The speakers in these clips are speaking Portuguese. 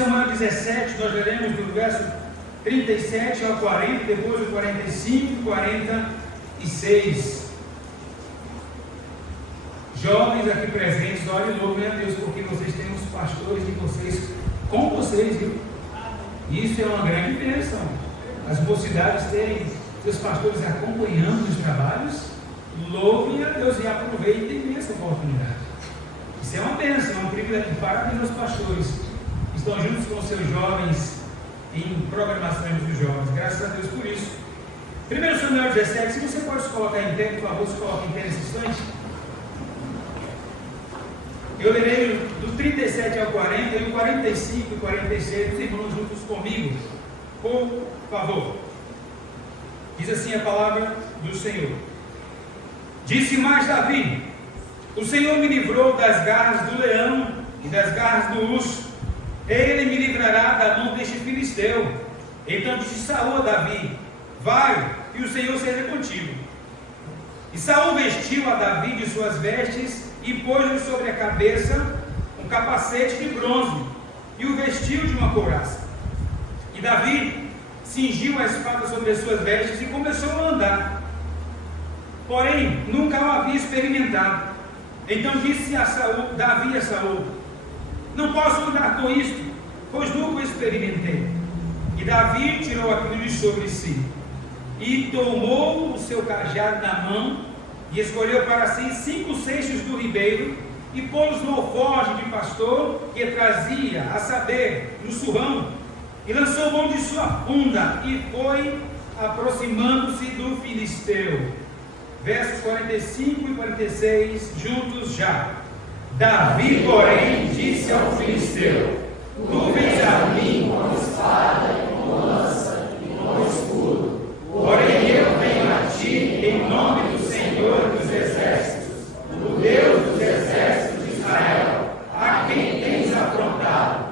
Samuel 17, nós leremos do verso 37 ao 40, depois do 45 e 46. Jovens aqui presentes, olhem, louvem a Deus, porque vocês têm os pastores de vocês com vocês, viu? Isso é uma grande bênção. As mocidades terem seus pastores acompanhando os trabalhos, louvem a Deus e aproveitem essa oportunidade. Isso é uma bênção, é um privilégio. Parabéns aos pastores que estão juntos com seus jovens em programações dos jovens. Graças a Deus por isso. 1 Samuel 17, se você pode se colocar em pé, por favor, se coloque em pé nesse instante. Eu lerei do 37 ao 40 e o 45 e 46, os irmãos juntos comigo, por favor. Diz assim a palavra do Senhor. Disse mais Davi: o Senhor me livrou das garras do leão e das garras do urso. Ele me livrará da mão deste filisteu. Então disse Saul a Davi: vai, e o Senhor seja contigo. E Saul vestiu a Davi de suas vestes e pôs-lhe sobre a cabeça um capacete de bronze e o vestiu de uma couraça. E Davi cingiu a espada sobre as suas vestes e começou a andar. Porém, nunca o havia experimentado. Então disse Davi a Saul: não posso andar com isto, pois nunca o experimentei. E Davi tirou aquilo de sobre si e tomou o seu cajado na mão e escolheu para si 5 seixos do ribeiro e pô-los no alforje de pastor que trazia, a saber, no surrão, e lançou mão de sua funda e foi aproximando-se do filisteu. Versos 45 e 46, juntos já. Davi, porém, disse ao filisteu: tu vens a mim com espada e com lança e com escudo, porém eu venho a ti em nome do Senhor dos exércitos, o Deus dos exércitos de Israel, a quem tens afrontado.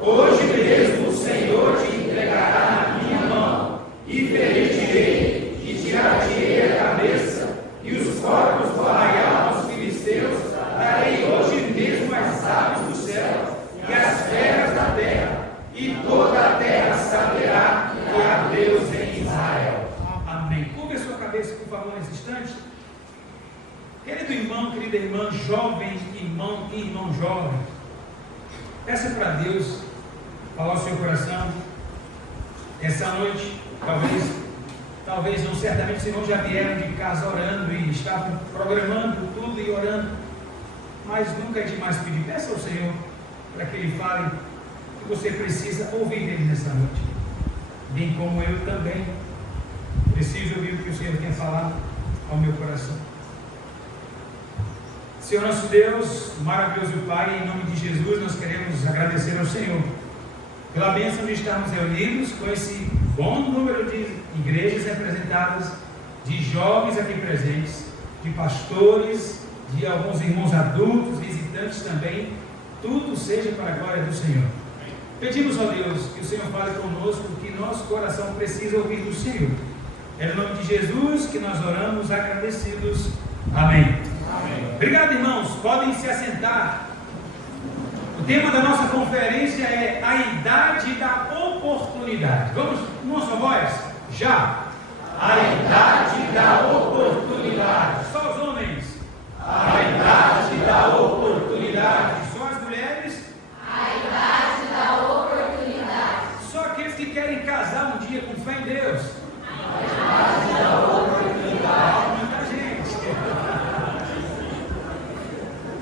Hoje mesmo o Senhor te entregará na minha mão, e ferir-te-ei, e tirar-te-ei a cabeça, e os corpos do arraial dos filisteus darei hoje mesmo às aves do céu e às feras da terra, e toda a terra saberá que há Deus em Israel. Amém. Curva a sua cabeça, por favor, nesse instante. Querido irmão, querida irmã, jovem irmão e irmão jovem, peça para Deus falar o seu coração essa noite. Talvez não, certamente os irmãos já vieram de casa orando e estavam programando tudo e orando, mas nunca é demais pedir. Peça ao Senhor para que Ele fale o que você precisa ouvir dele nessa noite, bem como eu também preciso ouvir o que o Senhor tem falado ao meu coração. Senhor nosso Deus, maravilhoso Pai, em nome de Jesus, nós queremos agradecer ao Senhor pela bênção de estarmos reunidos com esse bom número de igrejas representadas, de jovens aqui presentes, de pastores, de alguns irmãos adultos, visitantes também. Tudo seja para a glória do Senhor. Pedimos a Deus que o Senhor fale conosco, que nosso coração precisa ouvir do Senhor. É no nome de Jesus que nós oramos agradecidos. Amém. Amém. Obrigado, irmãos. Podem se assentar. O tema da nossa conferência é a idade da oportunidade. Vamos, uma só voz? Já. A idade da oportunidade. Só os homens. A idade da oportunidade. Só as mulheres. A idade da oportunidade. Só aqueles que querem casar um dia com fé em Deus. A idade da oportunidade. Muita gente.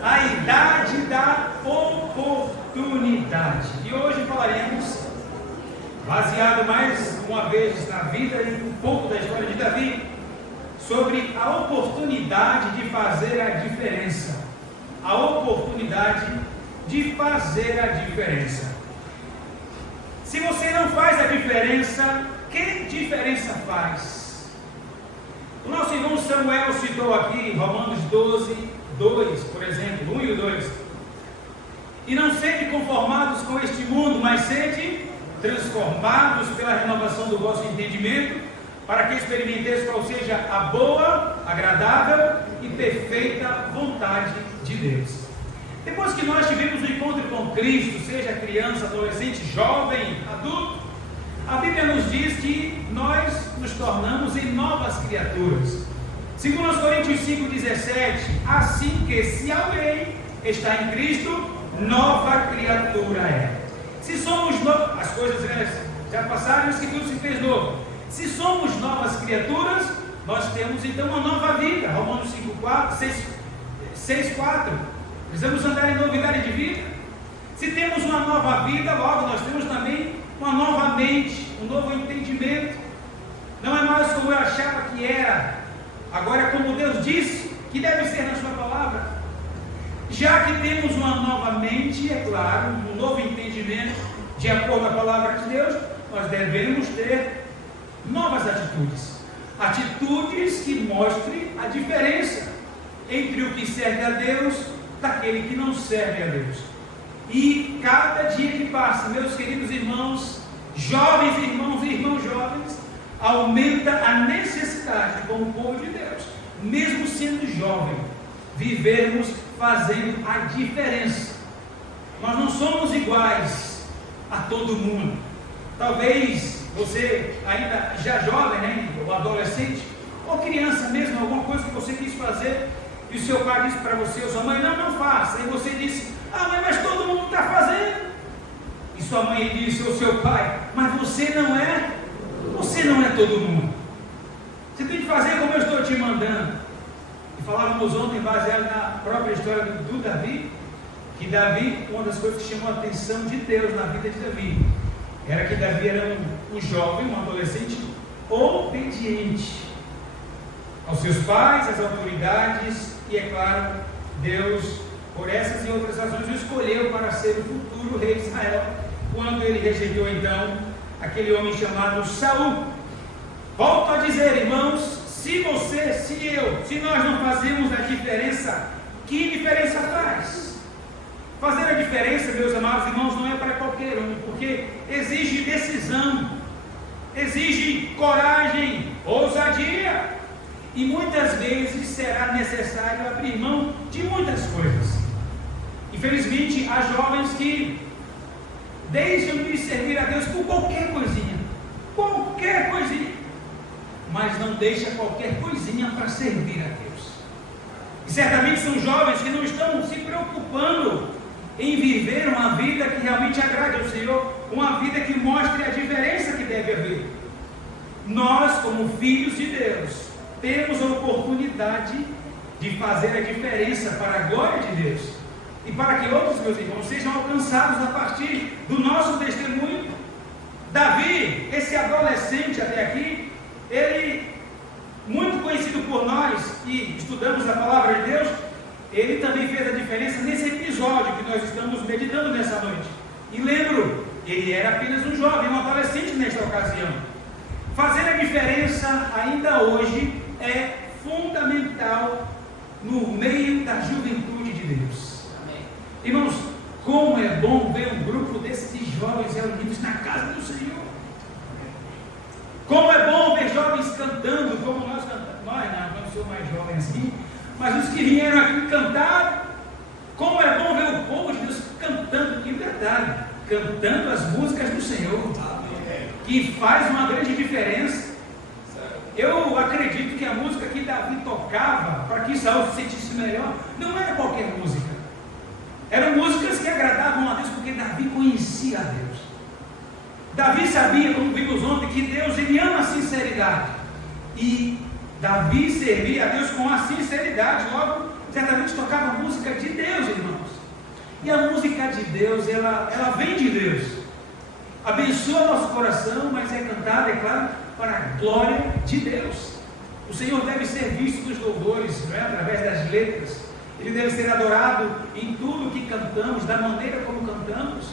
A idade da oportunidade. E hoje falaremos, baseado mais uma vez na vida e um pouco da história de Davi, sobre a oportunidade de fazer a diferença. A oportunidade de fazer a diferença. Se você não faz a diferença, que diferença faz? O nosso irmão Samuel citou aqui Romanos 12, 2, por exemplo, 1 e 2. E não sede conformados com este mundo, mas sede transformados pela renovação do vosso entendimento, para que experimenteis qual seja a boa, agradável e perfeita vontade de Deus. Depois que nós tivemos um encontro com Cristo, seja criança, adolescente, jovem, adulto, a Bíblia nos diz que nós nos tornamos em novas criaturas. Segundo aos Coríntios 5,17, assim que se alguém está em Cristo, nova criatura é. Se somos novas, as coisas já passaram, isso que tudo se fez novo. Se somos novas criaturas, nós temos então uma nova vida. Romanos 6,4. Precisamos andar em novidade de vida. Se temos uma nova vida, logo nós temos também uma nova mente, um novo entendimento. Não é mais como eu achava que era, agora é como Deus disse que deve ser na sua palavra. Já que temos uma nova mente, é claro, um novo entendimento, de acordo com a palavra de Deus, nós devemos ter novas atitudes. Atitudes que mostrem a diferença entre o que serve a Deus daquele que não serve a Deus. E cada dia que passa, meus queridos irmãos, jovens irmãos e irmãos jovens, aumenta a necessidade, como povo de Deus, mesmo sendo jovem, vivermos fazendo a diferença. Nós não somos iguais a todo mundo. Talvez você ainda já jovem, né, ou adolescente, ou criança mesmo, alguma coisa que você quis fazer, e o seu pai disse para você, ou sua mãe, não faça, e você disse, mãe, mas todo mundo está fazendo. E sua mãe disse, ou seu pai, mas você não é todo mundo. Você tem que fazer como eu estou te mandando. E falávamos ontem, baseado na própria história do Davi, que Davi, uma das coisas que chamou a atenção de Deus na vida de Davi, era que Davi era um jovem, um adolescente obediente aos seus pais, às autoridades, e é claro, Deus, por essas e outras razões, o escolheu para ser o futuro rei de Israel, quando ele rejeitou então aquele homem chamado Saul. Volto a dizer, irmãos, se nós não fazemos a diferença, que diferença faz? Fazer a diferença, meus amados irmãos, não é para qualquer um, porque exige decisão, exige coragem, ousadia, e muitas vezes será necessário abrir mão de muitas coisas. Infelizmente, há jovens que deixam de servir a Deus por qualquer coisinha, mas não deixa qualquer coisinha para servir a Deus. E certamente são jovens que não estão se preocupando em viver uma vida que realmente agrade ao Senhor, uma vida que mostre a diferença que deve haver. Nós, como filhos de Deus, temos a oportunidade de fazer a diferença para a glória de Deus e para que outros, meus irmãos, sejam alcançados a partir do nosso testemunho. Davi, esse adolescente até aqui, ele, muito conhecido por nós que estudamos a palavra de Deus, ele também fez a diferença nesse episódio que nós estamos meditando nessa noite. E lembro, ele era apenas um jovem, um adolescente nesta ocasião. Fazer a diferença ainda hoje é fundamental no meio da juventude de Deus. Amém. Irmãos, como é bom ver um grupo desses jovens reunidos na casa do Senhor. Como é bom ver jovens cantando, como nós cantamos. Não sou mais jovem assim, mas os que vieram aqui cantar. Como é bom ver o povo de Deus cantando, de verdade, cantando as músicas do Senhor, que faz uma grande diferença. Eu acredito que a música que Davi tocava, para que Saul se sentisse melhor, não era qualquer música. Eram músicas que agradavam a Deus, porque Davi conhecia a Deus. Davi sabia, como vimos ontem, que Deus, ele ama a sinceridade. E Davi servia a Deus com a sinceridade, logo, certamente tocava a música de Deus, irmãos. E a música de Deus, ela vem de Deus. Abençoa nosso coração, mas é cantada, é claro, para a glória de Deus. O Senhor deve ser visto nos louvores, não é? Através das letras. Ele deve ser adorado em tudo que cantamos, da maneira como cantamos.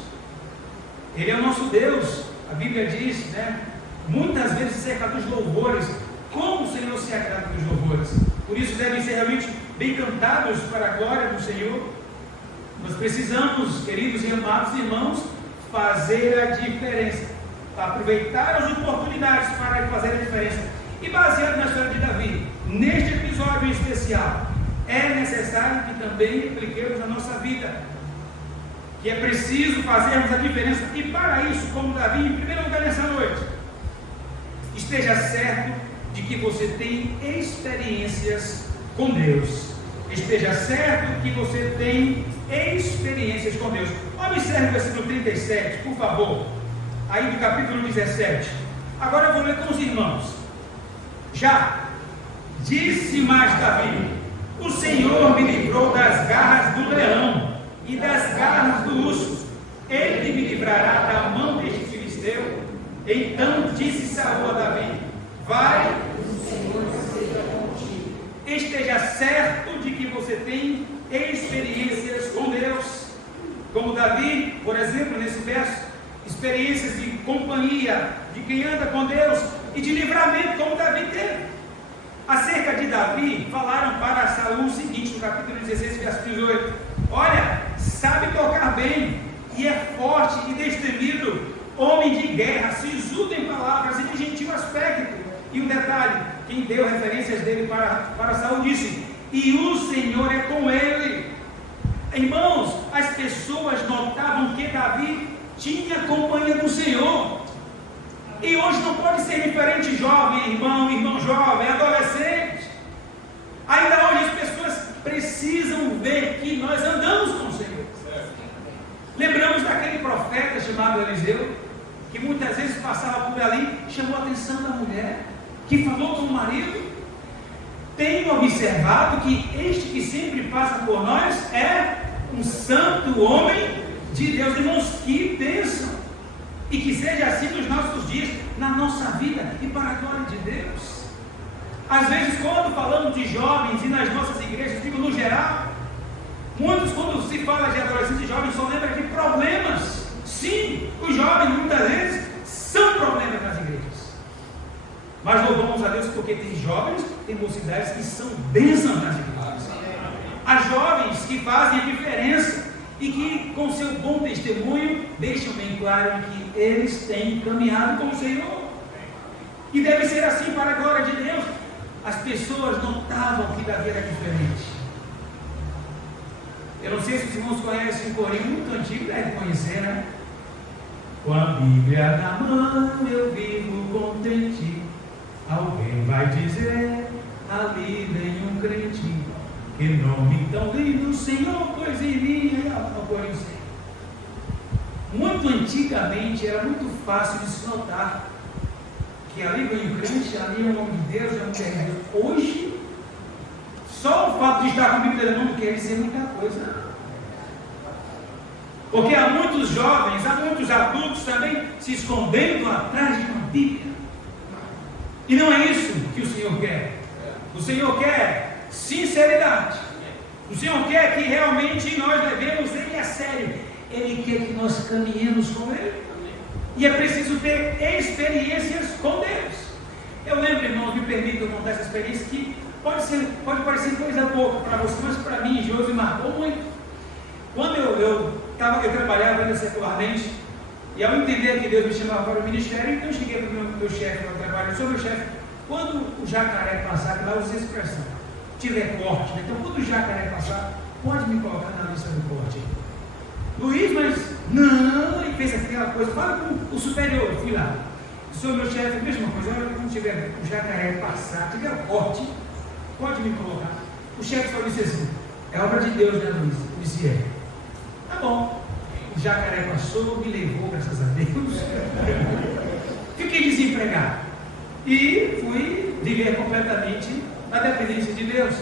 Ele é o nosso Deus. A Bíblia diz, né, muitas vezes acerca dos louvores, como o Senhor se agrada dos louvores. Por isso devem ser realmente bem cantados para a glória do Senhor. Nós precisamos, queridos e amados irmãos, fazer a diferença, aproveitar as oportunidades para fazer a diferença. E baseado na história de Davi, neste episódio especial, é necessário que também apliquemos na nossa vida, que é preciso fazermos a diferença. E para isso, como Davi, em primeiro lugar nessa noite, esteja certo de que você tem experiências com Deus. Esteja certo que você tem experiências com Deus. Observe o versículo 37, por favor, aí do capítulo 17. Agora eu vou ler com os irmãos. Já disse mais Davi: o Senhor me livrou das garras do leão e das garras do urso. Ele me livrará da mão deste filisteu. Então disse Saul a Davi: vai, o Senhor seja contigo. Esteja certo de que você tem experiências com Deus, como Davi, por exemplo, nesse verso, experiências de companhia, de quem anda com Deus, e de livramento, como Davi teve. Acerca de Davi, falaram para Saul o seguinte, no capítulo 16, verso 18: olha, sabe tocar bem, e é forte e destemido, homem de guerra, sisudo em palavras e de gentil aspecto. E um detalhe, quem deu referências dele para Saul disse: e o Senhor é com ele. Irmãos, as pessoas notavam que Davi tinha companhia do Senhor. E hoje não pode ser diferente, jovem, irmão jovem, adolescente. Ainda hoje as pessoas precisam ver que nós andamos com o Senhor. Lembramos daquele profeta chamado Eliseu, que muitas vezes passava por ali, chamou a atenção da mulher, que falou com o marido. Tenho observado que este que sempre passa por nós é um santo homem de Deus. Irmãos, que bênção! E que seja assim nos nossos dias, na nossa vida e para a glória de Deus. Às vezes, quando falamos de jovens e nas nossas igrejas, digo no geral, muitos, quando se fala de adolescentes e jovens, só lembram de problemas. Sim, os jovens muitas vezes são problemas nas igrejas. Mas louvamos a Deus porque tem jovens, tem mocidades que são bênçãos nas igrejas. Há jovens que fazem a diferença e que, com seu bom testemunho, deixam bem claro que eles têm caminhado com o Senhor. E deve ser assim para a glória de Deus. As pessoas notavam que Davi era diferente. Eu não sei se os irmãos conhecem um corinho muito antigo, deve conhecer, né? Com a Bíblia na mão eu vivo contente. Alguém vai dizer, ali vem um crente. Que nome tão lindo, Senhor, pois iria ao corinho. Muito antigamente era muito fácil de se notar que ali vem um crente, ali é um homem de Deus, é um mulher de Deus. Hoje, só o fato de estar com a Bíblia na mão não quer dizer muita coisa. Porque há muitos jovens, há muitos adultos também se escondendo atrás de uma Bíblia. E não é isso que o Senhor quer. O Senhor quer sinceridade. O Senhor quer que realmente nós levemos Ele a sério. Ele quer que nós caminhemos com Ele. E é preciso ter experiências com Deus. Eu lembro, irmãos, me permitam contar essa experiência que pode parecer coisa pouca para você, mas para mim, Josi, marcou muito. Quando eu trabalhava ainda secularmente, e ao entender que Deus me chamava para o ministério, então eu cheguei para o meu chefe no trabalho, sou meu chefe, quando o jacaré passar, que lá usa essa expressão, tiver corte, né? Então quando o jacaré passar, pode me colocar na lista do corte. Luiz, mas não, ele fez aquela coisa, fala com o superior, eu fui lá, sou meu chefe, mesma coisa, olha, quando tiver o jacaré passar, tiver o corte, pode me colocar. O chefe só disse assim, é obra de Deus, né, Luiz? Eu disse, é. Tá bom. O jacaré passou, me levou, graças a Deus. Fiquei desempregado. E fui viver completamente na dependência de Deus.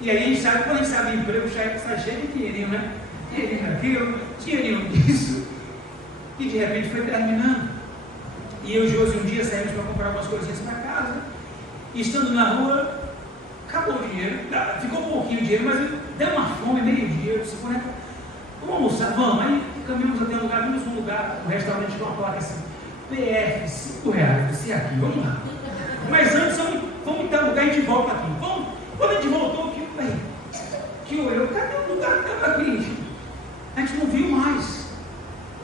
E aí a gente sabe, quando a gente sabe emprego, sai cheio de dinheirinho, né? Dinheirinho daquilo, dinheirinho disso. E de repente foi terminando. E eu e o Josi um dia saímos para comprar algumas coisinhas para casa. E estando na rua, acabou o dinheiro. Ficou um pouquinho de dinheiro, mas deu uma fome, meio-dia. Eu disse, vamos almoçar, vamos. Aí caminhamos até um lugar, vimos um lugar, um restaurante com uma placa assim, PF, R$5. Eu disse, aqui, vamos lá. Mas antes, vamos em tal lugar e a gente volta aqui. Vamos. Quando a gente voltou, que olhou, cadê o lugar que estava aqui? A gente não viu mais.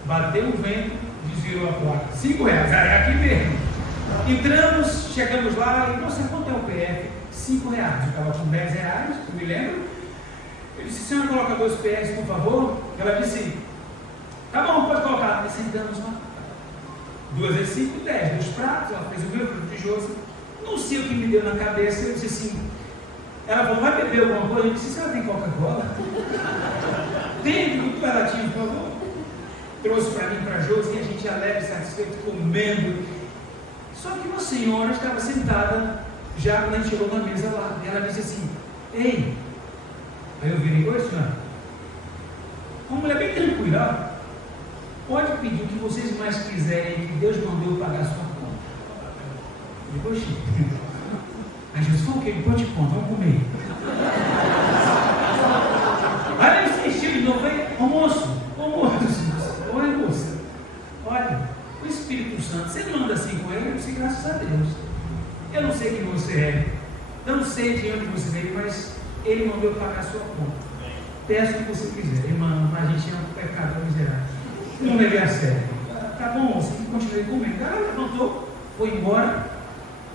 Bateu o vento, desvirou a placa. R$5, é aqui mesmo. Entramos, chegamos lá e, nossa, quanto é o PF? R$5. Eu estava com R$10, eu me lembro. Eu disse: senhora, coloca 2 PS, por favor. Ela disse: tá bom, pode colocar. Nós sentamos lá. 2 vezes 5, 10. 2 pratos, ela fez o meu, fruto de Josi. Não sei o que me deu na cabeça. Eu disse assim: ela falou, vai beber alguma coisa? Eu disse: a senhora tem Coca-Cola? Tem, muito baratinho, por favor. Trouxe para mim, para Josi, e a gente alegre, satisfeito, comendo. Só que uma senhora estava sentada, já quando a gente chegou na mesa lá, e ela disse assim: ei. Aí eu virei: oi, senhora. Uma mulher bem tranquila: pode pedir o que vocês mais quiserem, que Deus mandou pagar a sua conta. Eu digo: oxi. Aí Jesus falou: o quê? Depois eu te conto, vamos comer. Aí ela insistiu de novo: almoço. Oi, moça. Olha, o Espírito Santo, você não anda assim com ele? Eu disse: graças a Deus. Eu não sei quem você é, não sei de onde você veio, mas ele mandou eu pagar a sua conta. Peço o que você quiser, irmão, a gente é um pecador miserável. Não levei a sério. Tá bom, você continuei comendo. Ela levantou, foi embora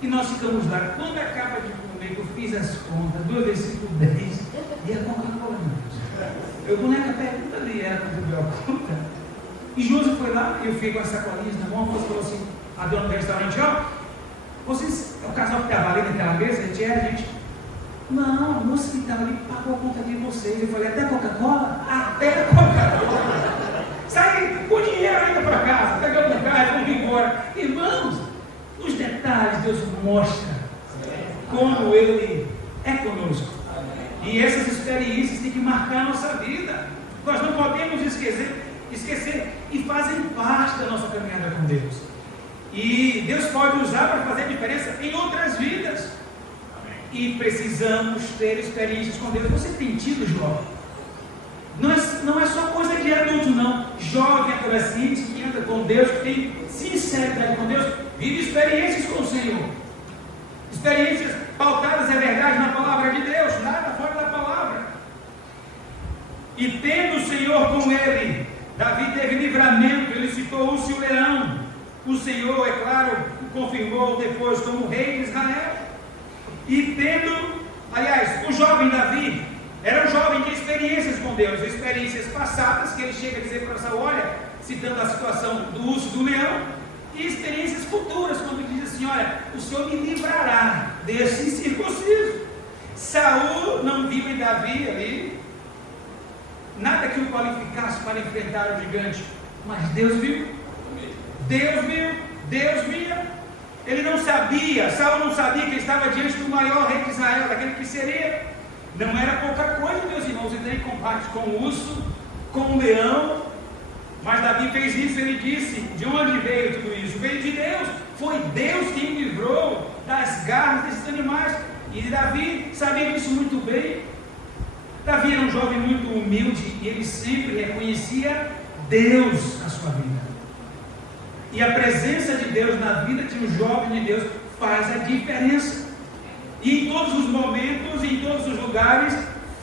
e nós ficamos lá. Quando acaba de comer, eu fiz as contas, 2 vezes 5, 10, e a Coca-Cola. Eu, boneca, pergunta ali, ela deu a conta. E Josi foi lá, eu fiquei com as sacolinhas na mão, você falou assim, a dona do restaurante: ó, vocês, é o casal que estava ali naquela mesa, a gente, não, a moça que estava ali pagou a conta de vocês. Eu falei: até a Coca-Cola? Até a Coca-Cola. Saí com dinheiro ainda para casa, pegamos o carro e fomos embora. Irmãos, nos detalhes Deus mostra como Ele é conosco. E essas experiências têm que marcar a nossa vida. Nós não podemos esquecer e fazem parte da nossa caminhada com Deus. E Deus pode usar para fazer diferença em outras vidas. E precisamos ter experiências com Deus. Você tem tido, jovem? Não é só coisa de adulto, não. Jovem, adolescente que anda com Deus, que tem sinceridade com Deus, vive experiências com o Senhor. Experiências pautadas, é verdade, na palavra de Deus, nada fora da palavra. E tendo o Senhor com ele, Davi teve livramento, ele se tornou-se o leão. O Senhor, é claro, o confirmou depois como rei de Israel. E tendo, aliás, o jovem Davi era um jovem de experiências com Deus, experiências passadas, que ele chega a dizer para Saul, olha, citando a situação do urso do leão, e experiências futuras, quando ele diz assim: olha, o Senhor me livrará desse incircunciso. Saul não viu em Davi ali nada que o qualificasse para enfrentar o gigante, mas Deus viu. Deus via. Ele não sabia, Saul não sabia que ele estava diante do maior rei de Israel, daquele que seria. Não era pouca coisa, meus irmãos, ele tem combate com o urso, com o leão. Mas Davi fez isso, ele disse: de onde veio tudo isso? Veio de Deus. Foi Deus quem me livrou das garras desses animais. E Davi sabia disso muito bem. Davi era um jovem muito humilde e ele sempre reconhecia Deus na sua vida. E a presença de Deus na vida de um jovem de Deus faz a diferença. E em todos os momentos, em todos os lugares,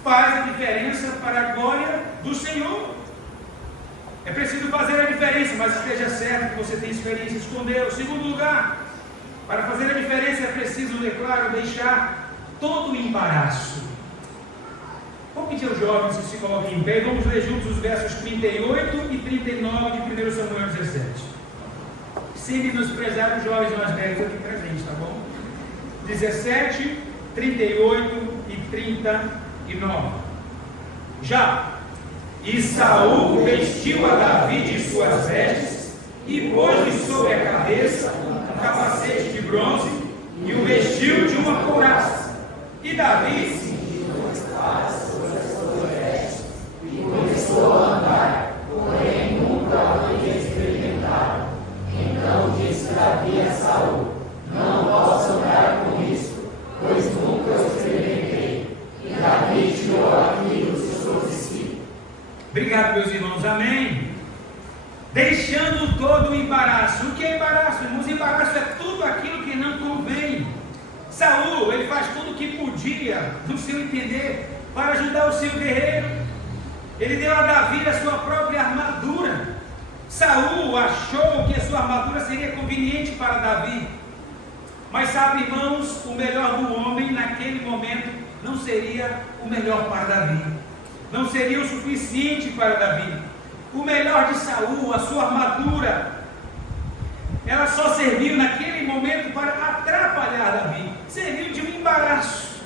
faz a diferença para a glória do Senhor. É preciso fazer a diferença, mas esteja certo que você tem experiências com Deus. Segundo lugar, para fazer a diferença é preciso, é claro, deixar todo o embaraço. Vou pedir aos jovens que se coloquem em pé. Vamos ler juntos os versos 38 e 39 de 1 Samuel 17. Sem menosprezar os jovens mais velhos aqui presentes, tá bom? 17, 38 e 39. Já. E Saul vestiu a Davi de suas vestes e pôs-lhe sobre a cabeça um capacete de bronze e o vestiu de uma couraça. E Davi cingiu uma espada sobre as suas vestes e começou a andar, porém nunca havia experimentado. Então disse Davi a Saul: não posso andar com isso, pois nunca o experimentei. E Davi tirou aquilo sobre si. Obrigado, meus irmãos, amém. Deixando todo o embaraço. O que é embaraço, irmãos? Embaraço é tudo aquilo que não convém. Saul, ele faz tudo o que podia, no seu entender, para ajudar o seu guerreiro. Ele deu a Davi a sua própria armadura. Saul achou que a sua armadura seria conveniente para Davi. Mas sabe, irmãos, o melhor do homem naquele momento não seria o melhor para Davi. não seria o suficiente para Davi. O melhor de Saul, a sua armadura, ela só serviu naquele momento para atrapalhar Davi. Serviu de um embaraço.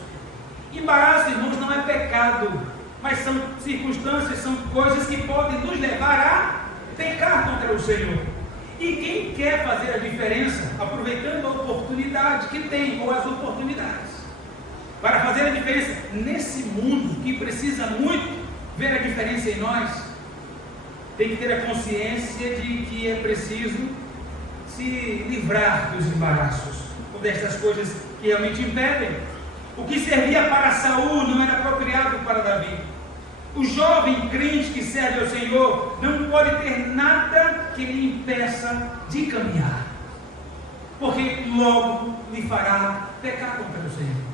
Embaraço, irmãos, não é pecado, mas são circunstâncias, são coisas que podem nos levar a pecar contra o Senhor. E quem quer fazer a diferença, aproveitando a oportunidade que tem, ou as oportunidades, para fazer a diferença nesse mundo que precisa muito ver a diferença em nós, tem que ter a consciência de que é preciso se livrar dos embaraços, ou destas coisas que realmente impedem. O que servia para Saul não era apropriado para Davi. O jovem crente que serve ao Senhor não pode ter nada que lhe impeça de caminhar, porque logo lhe fará pecar contra o Senhor.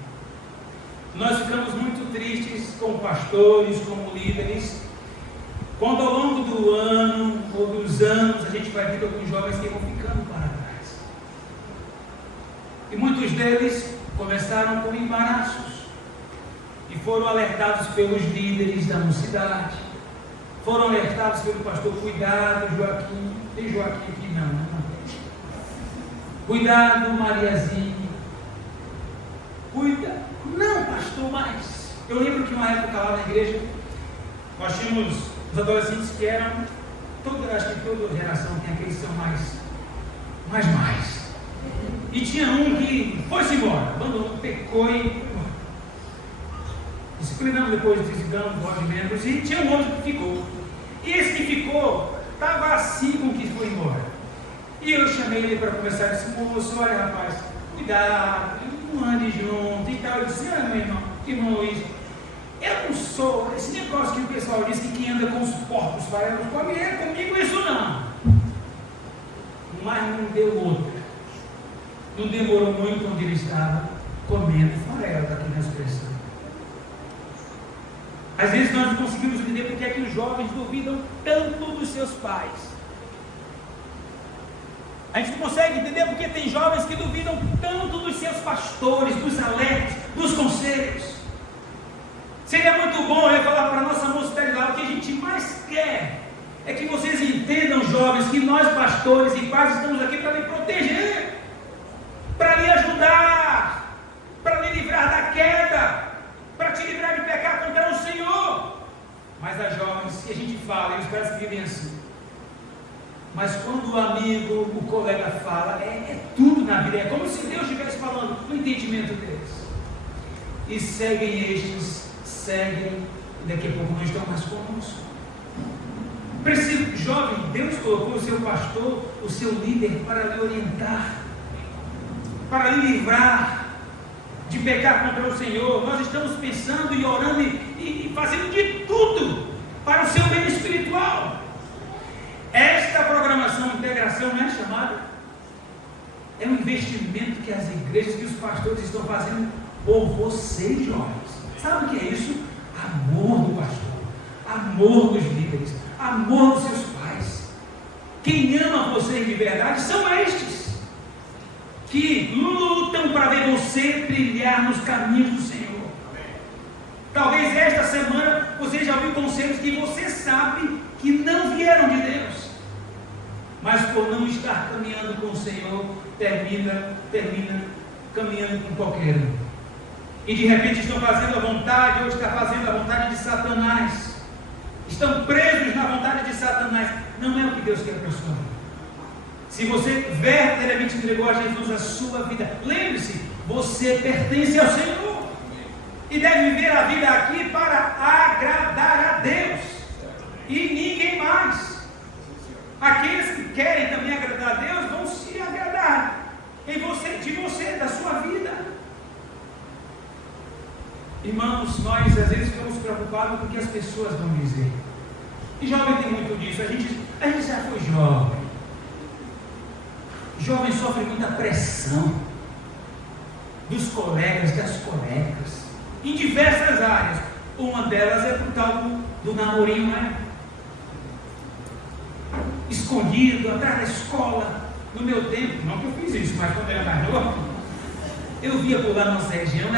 Nós ficamos muito tristes como pastores, como líderes, quando ao longo do ano ou dos anos a gente vai vendo alguns jovens que vão ficando para trás. E muitos deles começaram com embaraços e foram alertados pelos líderes da mocidade, foram alertados pelo pastor: cuidado, Joaquim. Tem Joaquim aqui? Não. Cuidado, Mariazinha. Cuida. Não, pastor, mas eu lembro que uma época lá na igreja nós tínhamos os adolescentes que eram, acho que toda geração tem aqueles que são mais. E tinha um que foi-se embora, abandonou, pecou e disciplinamos depois, desligamos voz de membros, e tinha um outro que ficou. E esse que ficou estava assim com o que foi embora. E eu chamei ele para conversar e disse: moço, olha rapaz, cuidado, não ande junto e tal. Eu disse: meu irmão Luiz, eu não sou esse negócio que o pessoal diz que quem anda com os porcos farelos come, comigo isso não. Mas não deu outra. Não demorou muito onde ele estava comendo farelo, está aqui na expressão. Às vezes nós não conseguimos entender porque é que os jovens duvidam tanto dos seus pais. A gente não consegue entender porque tem jovens que duvidam tanto dos seus pastores, dos alertas, dos conselhos. Seria muito bom eu falar para a nossa mocidade lá: o que a gente mais quer é que vocês entendam, jovens, que nós pastores e pais estamos aqui para lhe proteger, para lhe ajudar, para lhe livrar da queda, para te livrar de pecar contra o Senhor. Mas as jovens que a gente fala, e os caras que vivem assim. Mas quando o amigo, o colega fala, é tudo na vida, é como se Deus estivesse falando no entendimento deles. E seguem estes, e daqui a pouco não estão mais conosco. Preciso, jovem, Deus colocou o seu pastor, o seu líder, para lhe orientar, para lhe livrar de pecar contra o Senhor. Nós estamos pensando e orando e fazendo de tudo para o seu bem espiritual. Esta programação de integração não é chamada, é um investimento que as igrejas, que os pastores estão fazendo por vocês, jovens. Sabe o que é isso? Amor do pastor, amor dos líderes, amor dos seus pais. Quem ama vocês de verdade são estes que lutam para ver você brilhar nos caminhos do Senhor. Talvez esta semana você já ouviu conselhos que você sabe que não vieram de Deus, mas por não estar caminhando com o Senhor, termina caminhando com qualquer um. E de repente estão fazendo a vontade, ou está fazendo a vontade de Satanás. Estão presos na vontade de Satanás. Não é o que Deus quer para a sua vida. Se você verdadeiramente entregou a Jesus a sua vida, lembre-se, você pertence ao Senhor. E deve viver a vida aqui para agradar a Deus. E ninguém mais. Aqueles que querem também agradar a Deus vão se agradar em você, de você, da sua vida. Irmãos, nós às vezes ficamos preocupados com o que as pessoas vão dizer. E jovem tem muito disso. A gente já foi jovem. Jovem sofre muita pressão dos colegas, das colegas, em diversas áreas. Uma delas é por tal do namorinho, né? Escondido, atrás da escola. No meu tempo, não que eu fiz isso, mas quando eu era mais novo, eu via por lá na nossa região,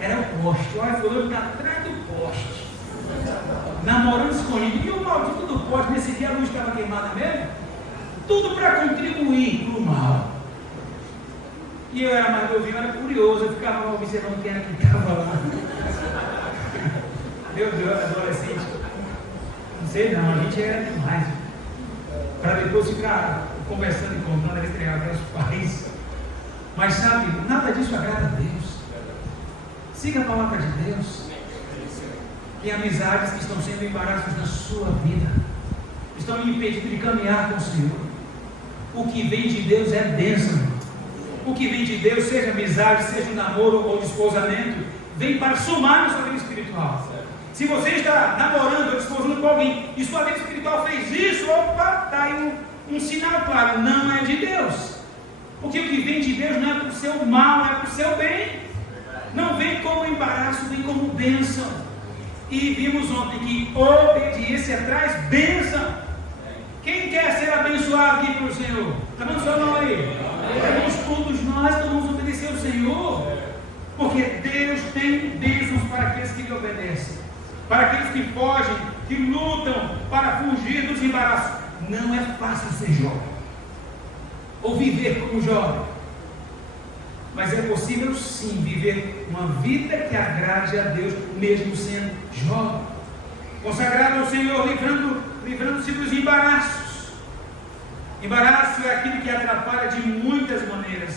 era o poste. Olha, fulano está atrás do poste. Namorando escondido. E o maldito do poste, nesse dia a luz estava queimada mesmo. Tudo para contribuir para o mal. E eu era mais novinho, eu era curioso, eu ficava observando quem era que estava lá. Meu Deus, adolescente. Não sei não, a gente era demais. Para depois ficar conversando e contando, ele entregar para os pais. Mas sabe, nada disso agrada a Deus. Siga a palavra de Deus. Tem amizades que estão sendo embaraços na sua vida, estão me impedindo de caminhar com o Senhor. O que vem de Deus é bênção. O que vem de Deus, seja amizade, seja namoro ou desposamento, vem para somar na sua vida espiritual. Se você está namorando ou desposando com alguém e sua vida espiritual fez isso, opa, está aí um sinal claro, não é de Deus. Porque o que vem de Deus não é para o seu mal, é para o seu bem. Não vem como embaraço, vem como bênção. E vimos ontem que obediência traz bênção. Quem quer ser abençoado aqui pelo Senhor? Está dando seu nome aí? Todos nós vamos obedecer ao Senhor. Porque Deus tem bênçãos para aqueles que lhe obedecem. Para aqueles que fogem, que lutam para fugir dos embaraços. Não é fácil ser jovem ou viver como jovem, mas é possível sim viver uma vida que agrade a Deus, mesmo sendo jovem, consagrado ao Senhor, livrando-se dos embaraços. Embaraço é aquilo que atrapalha de muitas maneiras.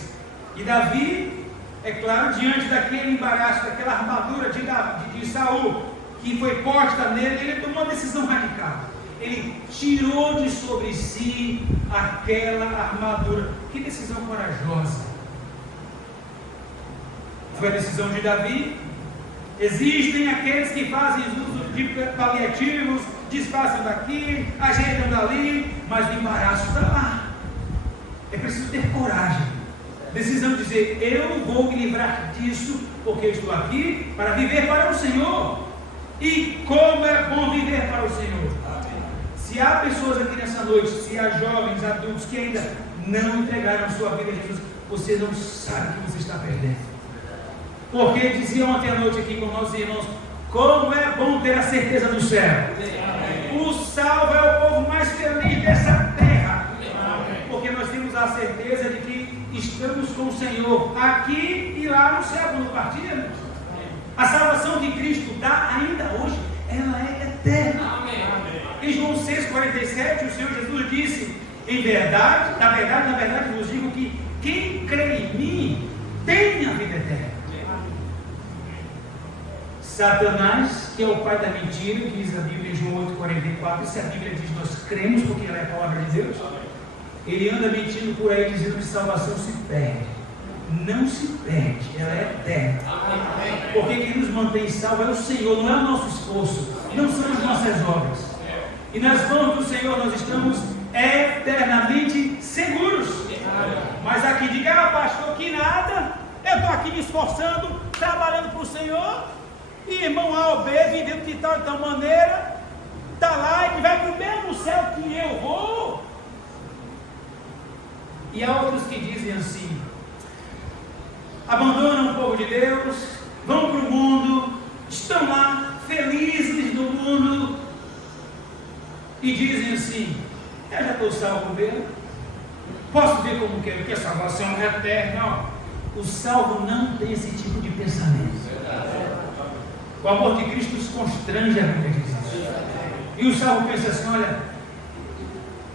E Davi, é claro, diante daquele embaraço, daquela armadura de Saul, que foi posta nele, ele tomou uma decisão radical. Ele tirou de sobre si aquela armadura. Que decisão corajosa! Foi a decisão de Davi. Existem aqueles que fazem uso de paliativos, disfarçam daqui, ajeitam dali, mas o embaraço está lá. É preciso ter coragem. Decisão de dizer: eu vou me livrar disso, porque eu estou aqui para viver para o Senhor. E como é bom viver para o Senhor. Se há pessoas aqui nessa noite, se há jovens, adultos que ainda não entregaram sua vida a Jesus, você não sabe o que você está perdendo. Porque dizia ontem à noite aqui com nossos irmãos, como é bom ter a certeza do céu. O salvo é o povo mais feliz dessa terra. Porque nós temos a certeza de que estamos com o Senhor aqui e lá no céu quando partirmos. A salvação que Cristo dá ainda hoje, ela é eterna. Em João 6,47, o Senhor Jesus disse: em verdade, na verdade vos digo que quem crê em mim tem a vida eterna. Satanás, que é o pai da mentira, diz a Bíblia em João 8,44, se a Bíblia diz nós cremos porque ela é a palavra de Deus, ele anda mentindo por aí dizendo que salvação se perde. Não se perde, ela é eterna. Porque quem nos mantém salvo é o Senhor, não é o nosso esforço, não são as nossas obras. E nas mãos do Senhor nós estamos eternamente seguros. Mas aqui diga: pastor, que nada, eu estou aqui me esforçando, trabalhando para o Senhor, e irmão A ou B vivendo de tal e tal maneira, está lá e vai para o mesmo céu que eu vou. E há outros que dizem assim: abandonam o povo de Deus, vão para o mundo, estão lá felizes no mundo, e dizem assim: eu já estou salvo mesmo, posso ver como quero, que a salvação é eterna. Não. O salvo não tem esse tipo de pensamento. O amor de Cristo nos constrange a vida de Jesus. E o salvo pensa assim: olha,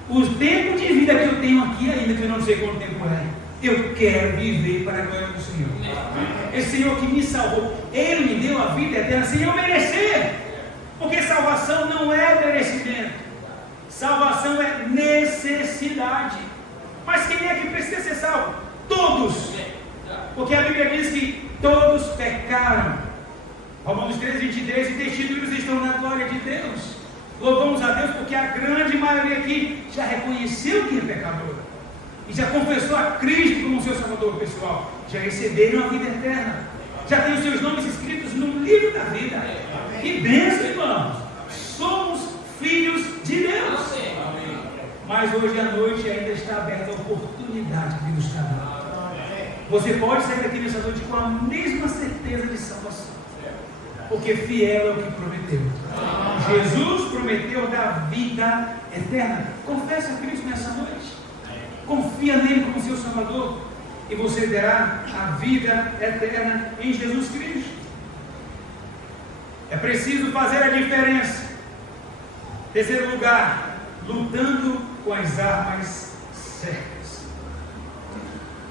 o tempo de vida que eu tenho aqui ainda, que eu não sei quanto tempo é, eu quero viver para a glória do Senhor. Esse Senhor que me salvou, Ele me deu a vida eterna sem eu merecer. Porque salvação não é merecimento. Salvação é necessidade. Mas quem é que precisa ser salvo? Todos. Porque a Bíblia diz que todos pecaram. Romanos 13:23, e destituídos estão na glória de Deus. Louvamos a Deus porque a grande maioria aqui já reconheceu que é pecador. E já confessou a Cristo como seu Salvador pessoal. Já receberam a vida eterna. Já tem os seus nomes escritos no livro da vida. Que bênção, irmãos. Somos filhos de Deus. Mas hoje à noite ainda está aberta a oportunidade que Deus está dando. Você pode sair daqui nessa noite com a mesma certeza de salvação. porque fiel é o que prometeu. Jesus prometeu dar vida eterna. Confessa a Cristo nessa noite. Confia nele como seu Salvador, e você terá a vida eterna em Jesus Cristo. É preciso fazer a diferença. Terceiro lugar, lutando com as armas certas.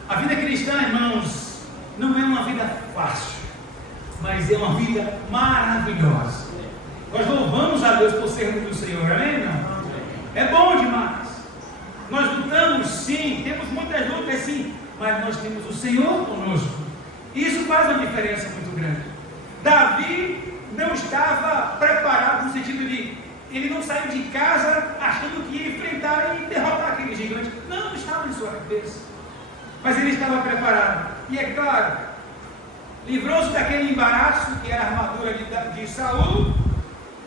A vida cristã, irmãos, não é uma vida fácil, mas é uma vida maravilhosa. Nós louvamos a Deus por sermos do Senhor, amém? Não? É bom demais. Nós lutamos sim, temos muitas lutas sim, mas nós temos o Senhor conosco. Isso faz uma diferença muito grande. Davi não estava preparado no sentido de, ele não saiu de casa achando que ia enfrentar e derrotar aquele gigante. Não estava em sua cabeça. Mas ele estava preparado. E é claro, livrou-se daquele embaraço que era a armadura de Saul.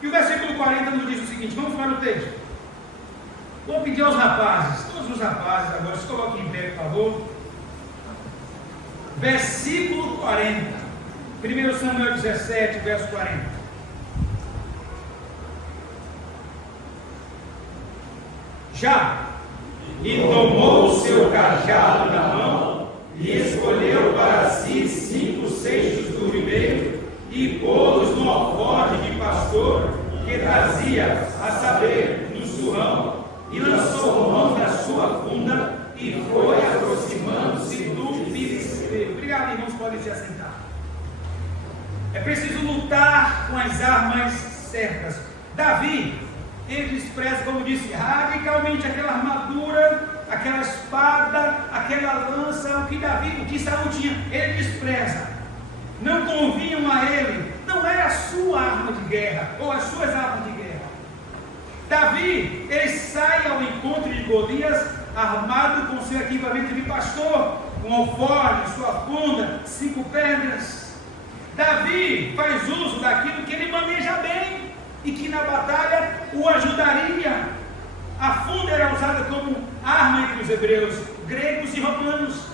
E o versículo 40 nos diz o seguinte, vamos para o texto. Vou pedir aos rapazes, todos os rapazes agora, se coloquem em pé, por favor. Versículo 40. 1 Samuel 17, verso 40. Já, e tomou o seu cajado na mão, e escolheu para si 5 cestos do ribeiro, e pô-los no alforje de pastor que trazia, a saber, no surrão, e lançou mão da sua funda, e foi aproximando-se do filisteu. Obrigado, irmãos, podem se assentar. É preciso lutar com as armas certas. Davi, ele despreza, como disse, radicalmente aquela armadura, aquela espada, aquela lança, o que Saul tinha, ele despreza. Não convinham a ele, não era a sua arma de guerra, ou as suas armas de guerra. Davi, ele sai ao encontro de Golias, armado com seu equipamento de pastor, com alforje, sua funda, 5 pedras. Davi faz uso daquilo que ele maneja bem, e que na batalha o ajudaria. A funda era usada como arma entre os hebreus, gregos e romanos.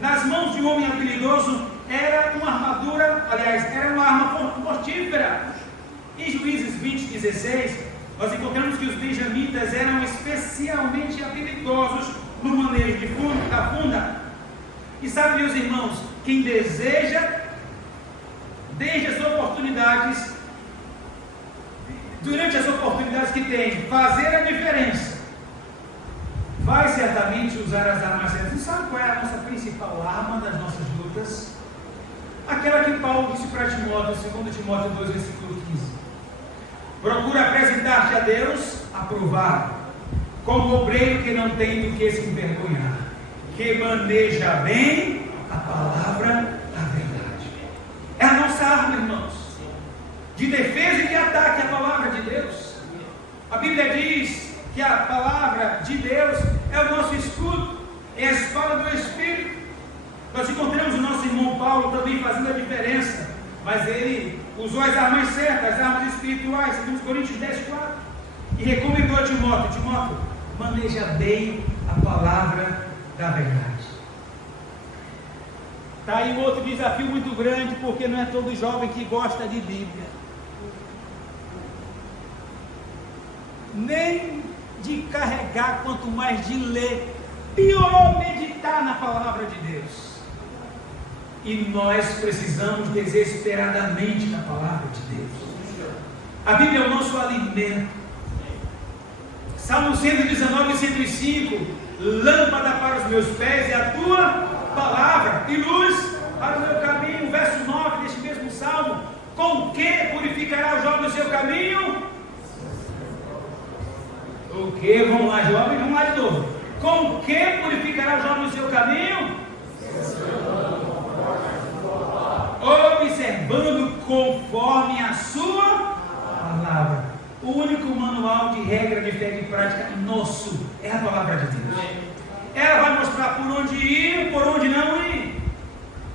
Nas mãos de um homem habilidoso, era uma armadura, aliás, era uma arma mortífera. Em Juízes 20:16, nós encontramos que os benjamitas eram especialmente habilidosos no manejo da funda. E sabe, meus irmãos, quem deseja, desde as oportunidades, durante as oportunidades que tem, fazer a diferença, vai certamente usar as armas certas. E sabe qual é a nossa principal arma das nossas lutas? Aquela que Paulo disse para Timóteo, 2 Timóteo 2, versículo 15. Procura apresentar-te a Deus aprovado, como obreiro que não tem do que se envergonhar, que maneja bem a palavra da verdade. É a nossa arma, irmãos, de defesa e de ataque à palavra de Deus. A Bíblia diz que a palavra de Deus é o nosso escudo, é a espada do Espírito. Nós encontramos o nosso irmão Paulo também fazendo a diferença, mas ele usou as armas certas, as armas espirituais, segundo Coríntios 10:4, e recomendou a Timóteo: maneja bem a palavra da verdade. Está aí um outro desafio muito grande, porque não é todo jovem que gosta de Bíblia, nem de carregar, quanto mais de ler, pior meditar na palavra de Deus. E nós precisamos desesperadamente da palavra de Deus. A Bíblia é o nosso alimento. Salmo 119, 105: lâmpada para os meus pés é a tua palavra e luz para o meu caminho. Verso 9 deste mesmo salmo: com que purificará o jovem o seu caminho? O que? Vamos lá, jovem, vamos lá de novo. Com que purificará o jovem o seu caminho? Observando conforme a sua palavra. O único manual de regra, de fé e de prática nosso é a palavra de Deus. Ela vai mostrar por onde ir, por onde não ir.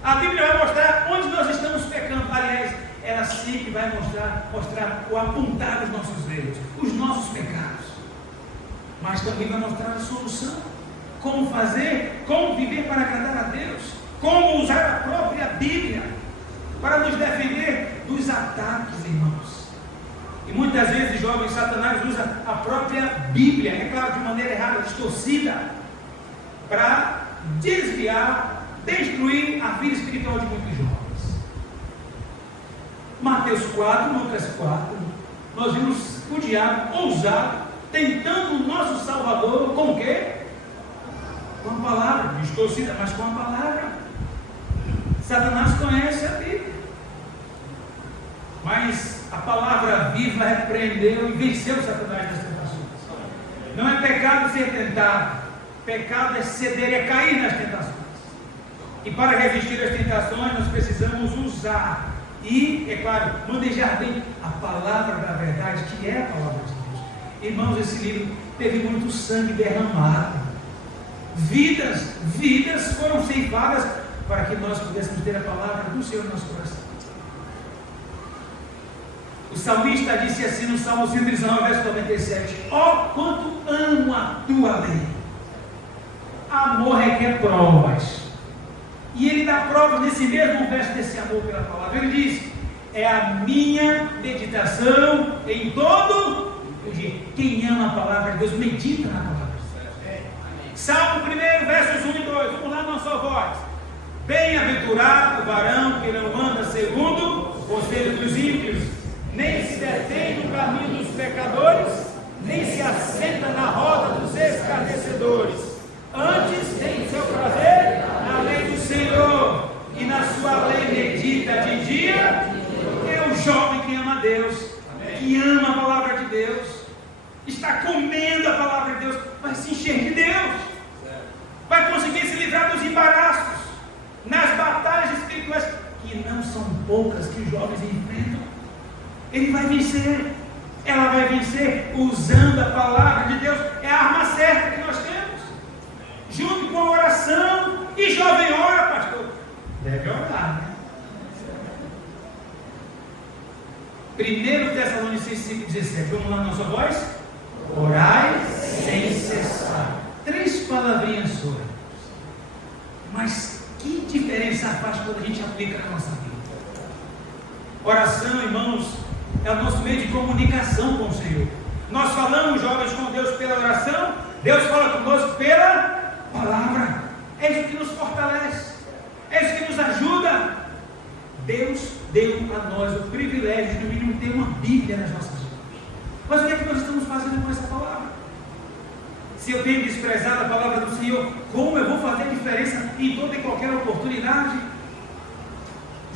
A Bíblia vai mostrar onde nós estamos pecando. Aliás, ela sempre vai mostrar o apontar dos nossos erros, os nossos pecados. Mas também vai mostrar a solução. Como fazer, como viver para agradar a Deus, como usar a própria Bíblia para nos defender dos ataques, irmãos. E muitas vezes, jovens, Satanás usa a própria Bíblia, é claro, de maneira errada, distorcida, para desviar, destruir a vida espiritual de muitos jovens. Mateus 4, Lucas 4, nós vimos o diabo ousado, tentando o nosso Salvador com o quê? Com a palavra, distorcida, mas com a palavra. Satanás conhece a Bíblia, mas a palavra viva repreendeu e venceu Satanás nas tentações. Não é pecado ser tentado, pecado é ceder, é cair nas tentações. E para resistir às tentações, nós precisamos usar e, é claro, manejar bem a palavra da verdade, que é a palavra de Deus. Irmãos, esse livro teve muito sangue derramado, vidas foram ceifadas para que nós pudéssemos ter a palavra do Senhor no nosso coração. O salmista disse assim no Salmo 119, verso 97: ó, quanto amo a tua lei. Amor requer provas. E ele dá provas nesse mesmo verso desse amor pela palavra. Ele diz: é a minha meditação em todo o dia. Quem ama a palavra de Deus, medita na palavra. Salmo 1, versos 1 e 2. Vamos lá na sua voz. Bem-aventurado o varão que não anda segundo o conselho dos ímpios, nem se detém no caminho dos pecadores, nem se assenta na roda dos escarnecedores. Antes tem seu prazer na lei do Senhor, e na sua lei medita de dia. É o jovem que ama a Deus, que ama a palavra de Deus, está comendo a palavra de Deus, vai se encher de Deus, vai conseguir se livrar dos embaraços, nas batalhas espirituais, que não são poucas que os jovens enfrentam. Ele vai vencer, ela vai vencer usando a palavra de Deus. É a arma certa que nós temos, junto com a oração. E jovem ora, pastor, deve orar, né? 1 Tessalonicenses 5,17, vamos lá na nossa voz? Orai sem cessar. 3 palavrinhas só, mas que diferença faz quando a gente aplica na nossa vida? Oração, irmãos, é o nosso meio de comunicação com o Senhor. Nós falamos, jovens, com Deus pela oração, Deus fala conosco pela palavra. É isso que nos fortalece, é isso que nos ajuda. Deus deu a nós o privilégio de, no mínimo, ter uma Bíblia nas nossas mãos. Mas o que é que nós estamos fazendo com essa palavra? Se eu tenho desprezado a palavra do Senhor, como eu vou fazer diferença em toda e qualquer oportunidade?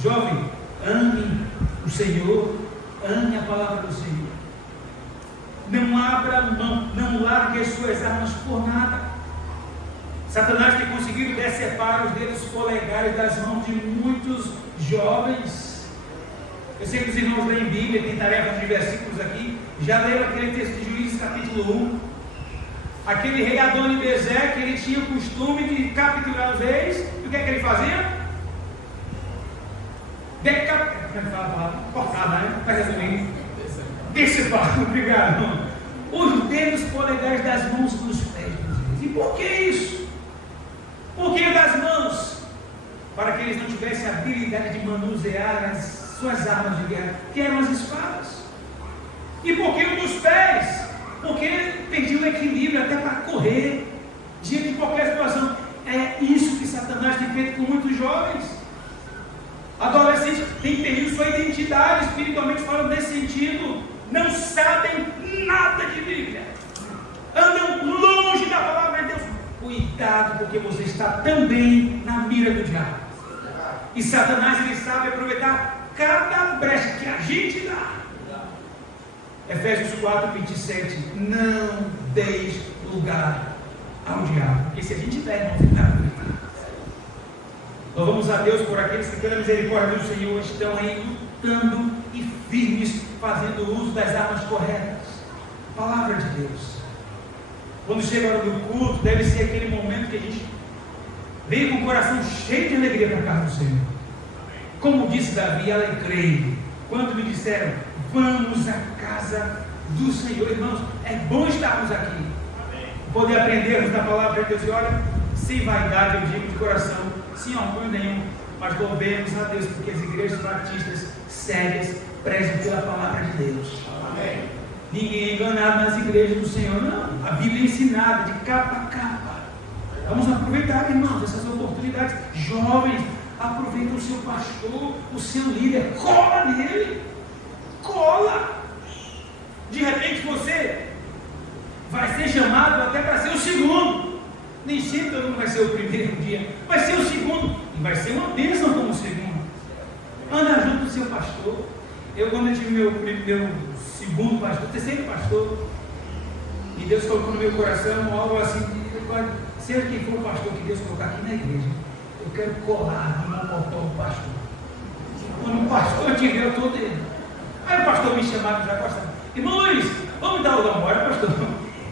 Jovem, ame o Senhor, ame a palavra do Senhor. Não abra mão, não largue as suas armas por nada. Satanás tem conseguido decepar os dedos polegares das mãos de muitos jovens. Eu sei que os irmãos leem Bíblia, tem tarefas de versículos aqui. Já leram aquele texto de Juízes capítulo 1? Aquele rei Adoni-Bezeque, ele tinha o costume de capturar os reis. E o que é que ele fazia? Cortada, né? Está resumindo. Decepar, obrigado. Os dedos polegares das mãos dos pés dos reis. E por que isso? Por que das mãos? Para que eles não tivessem a habilidade de manusear as suas armas de guerra, que eram as espadas. E por que o dos pés? Porque ele perdia o equilíbrio até para correr diante de qualquer situação. É isso que Satanás tem feito com muitos jovens. Adolescentes têm perdido sua identidade, espiritualmente falando, nesse sentido. Não sabem nada de Bíblia, andam longe da palavra de Deus. Cuidado, porque você está também na mira do diabo. E Satanás, ele sabe aproveitar cada brecha que a gente dá. Efésios 4, 27. Não deis lugar ao diabo, porque se a gente der, não tem nada. Louvamos a Deus por aqueles que, pela misericórdia do Senhor, estão aí lutando e firmes, fazendo uso das armas corretas. Palavra de Deus. Quando chega a hora do culto, deve ser aquele momento que a gente vem com o coração cheio de alegria para a casa do Senhor. Como disse Davi, alegrei quando me disseram: vamos à casa do Senhor. Irmãos, é bom estarmos aqui, poder aprendermos da palavra de Deus. E olha, sem vaidade, eu digo de coração, sem orgulho nenhum, Mas louvemos a Deus, porque as igrejas batistas sérias prezam pela palavra de Deus. Amém. Ninguém é enganado nas igrejas do Senhor, não. A Bíblia é ensinada de capa a capa. Vamos aproveitar, irmãos, essas oportunidades. Jovens, aproveita o seu pastor, o seu líder, cola nele, cola. De repente você vai ser chamado até para ser o segundo. Nem sempre todo mundo vai ser o primeiro dia, vai ser o segundo, e vai ser uma bênção como segundo. Anda junto do seu pastor. Eu, quando eu tive meu segundo pastor, terceiro pastor, e Deus colocou no meu coração algo assim, seja quem for o pastor que Deus colocar aqui na igreja, eu quero colar no portão do pastor. Quando o pastor tiver, eu estou dele. Aí o pastor me chamava, já gostava. Irmão Luiz, vamos dar o lugar embora, pastor.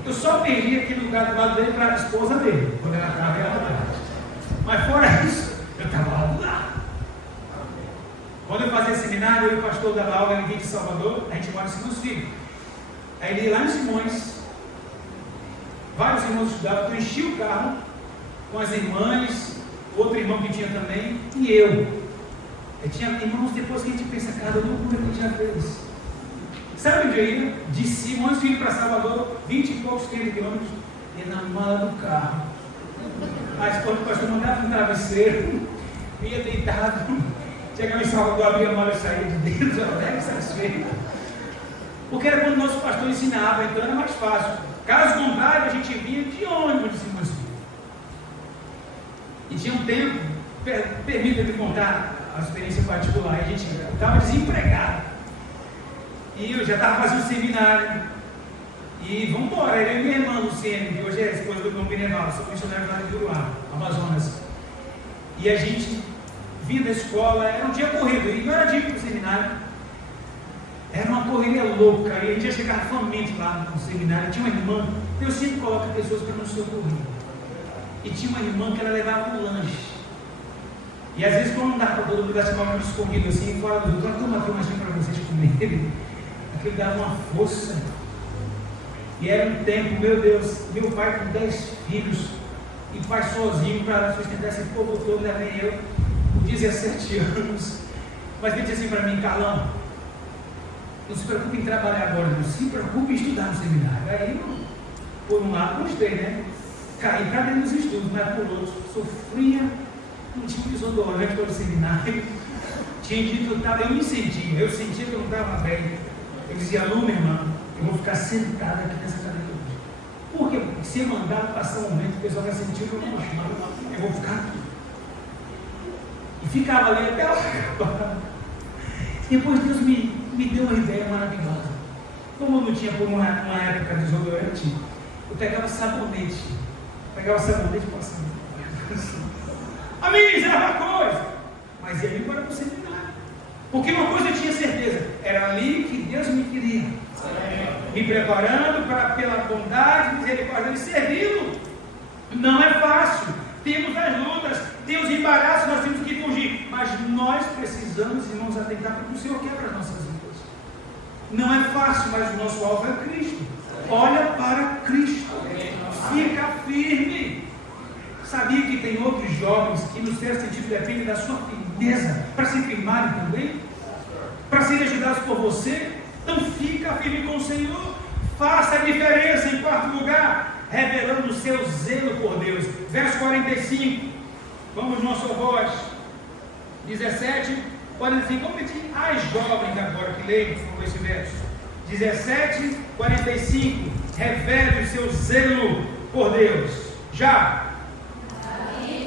Eu só perdi aquele lugar do lado dele para a esposa dele, quando ela estava ela. Mas fora isso, eu estava lá do lado. Quando eu fazia seminário, eu e o pastor dava aula, ele vinha de Salvador, a gente mora em Simões Filho. Aí ele ia lá em Simões, vários irmãos estudavam, eu enchi o carro com as irmãs, outro irmão que tinha também, e eu. Tinha irmãos, depois que a gente pensa, cada loucura que a gente já fez. Sabe onde eu ia? De Simões Filho para Salvador, 20 e poucos quilômetros, ia na mala do carro. A esposa do pastor mandava um travesseiro, ia deitado, chegava em Salvador, abria a mala e saía de dentro, alegre, satisfeito. Porque era quando o nosso pastor ensinava, então era mais fácil. Caso contrário, a gente vinha de ônibus de Simões Filho. E tinha um tempo, permita-me contar a experiência particular, a gente estava desempregado. E eu já estava fazendo seminário. E vamos embora, ele e minha irmã Luciene, que hoje é a esposa do irmão Pineval, sou missionário lá de Uruá, Amazonas. E a gente vinha da escola, era um dia corrido, e não era dia para o seminário. Era uma correria louca, e a gente ia chegar faminto lá no seminário. Tinha uma irmã, eu sempre coloco pessoas para não socorrer. E tinha uma irmã que ela levava um lanche. E às vezes, quando não dá para todo mundo, ela chamava de escondido assim, fora do grupo, toma aqui um lanchinho para vocês comerem. Aquilo dava uma força. E era um tempo, meu Deus, meu pai com 10 filhos, e pai sozinho para sustentar esse povo todo, ainda nem eu, com 17 anos. Mas ele disse assim para mim, Carlão, não se preocupe em trabalhar agora, não se preocupe em estudar no seminário. Aí, por um lado, gostei, né? Caí para dentro dos estudos, mas por outro, sofria, não tinha desodorante para o seminário. Tinha dito, eu me sentia, eu sentia que eu não estava bem. Eu dizia, aluno, irmã, eu vou ficar sentado aqui nessa cadeira hoje. Porque se eu mandar passar um momento, o pessoal vai sentir que eu não chamo, eu vou ficar aqui. E ficava ali até lá. Depois Deus me deu uma ideia maravilhosa. Como eu não tinha por uma época desodorante, eu pegava sabonete e passava. Amém, era uma coisa. Mas ia embora para o seminário. Porque uma coisa eu tinha certeza, era ali que Deus me queria. Me preparando pela bondade, misericórdia e servi-lo. Não é fácil. Temos as lutas, temos embaraços, nós temos que fugir. Mas nós precisamos, irmãos, atentar para o que o Senhor quer para as nossas vidas. Não é fácil, mas o nosso alvo é Cristo. Olha para Cristo. Fica firme. Sabia que tem outros jovens que, no certo sentido, dependem da sua firmeza para se firmarem também? Para serem ajudados por você? Então fica firme com o Senhor. Faça a diferença. Em quarto lugar, revelando o seu zelo por Deus. Verso 45. Vamos na sua voz. 17, 45. Vamos pedir às jovens agora que leem, por favor, esse verso. 17, 45. Revele o seu zelo por Deus. Já.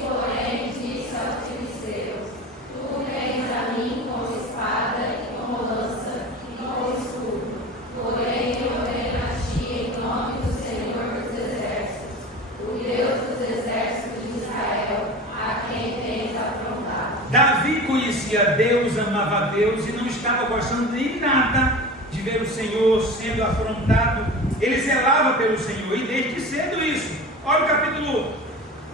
Porém, disse aos filisteus: Tu vens a mim com espada e com lança e com escudo. Porém, eu venho a ti em nome do Senhor dos Exércitos, o Deus dos Exércitos de Israel, a quem tens afrontado. Davi conhecia Deus, amava a Deus e não estava gostando de nada de ver o Senhor sendo afrontado. Ele zelava pelo Senhor e desde cedo isso. Olha o capítulo.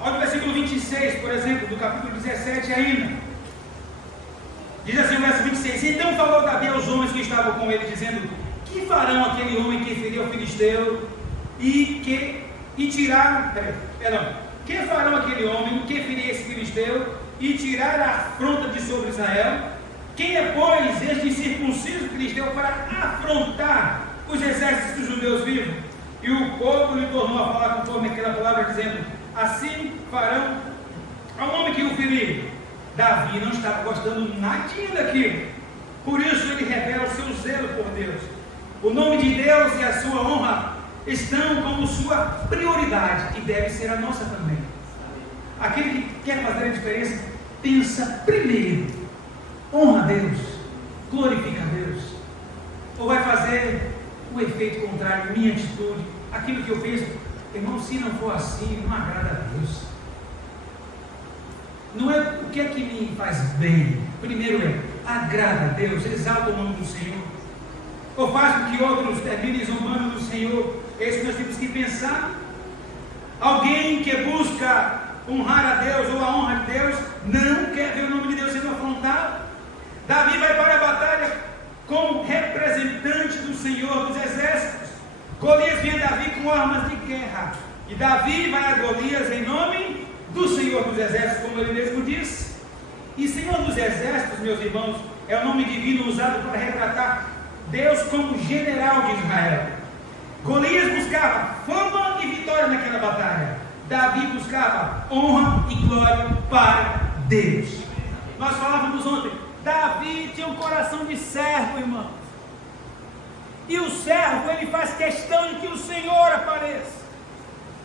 Olha o versículo 26, por exemplo, do capítulo 17 ainda. Diz assim o verso 26. Então falou Davi aos homens que estavam com ele, dizendo: Que farão aquele homem que feriu o filisteu que farão aquele homem que feriu esse filisteu e tirar a afronta de sobre Israel? Quem é, pois, este incircunciso que lhes deu para afrontar os exércitos dos judeus vivos? E o povo lhe tornou a falar conforme aquela palavra, dizendo: assim farão ao homem que o feriu. Davi não estava gostando nadinha daquilo, por isso ele revela o seu zelo por Deus. O nome de Deus e a sua honra estão como sua prioridade, e deve ser a nossa também. Aquele que quer fazer a diferença, pensa primeiro: honra a Deus, glorifica a Deus, ou vai fazer o efeito contrário, minha atitude, aquilo que eu penso, irmão, se não for assim, não agrada a Deus. Não é o que é que me faz bem, primeiro é, agrada a Deus, exalta o nome do Senhor, ou faz com que outros terminem zombando do Senhor. É isso que nós temos que pensar. Alguém que busca honrar a Deus ou a honra de Deus, não quer ver o nome de Deus sendo afrontado. Davi vai para a batalha como representante do Senhor dos exércitos. Golias vem a Davi com armas de guerra, e Davi vai a Golias em nome do Senhor dos exércitos, como ele mesmo disse. E Senhor dos exércitos, meus irmãos, é o nome divino usado para retratar Deus como general de Israel. Golias buscava fama e vitória naquela batalha. Davi buscava honra e glória para Deus. Nós falávamos ontem, Davi tinha um coração de servo, irmão. E o servo, ele faz questão de que o Senhor apareça,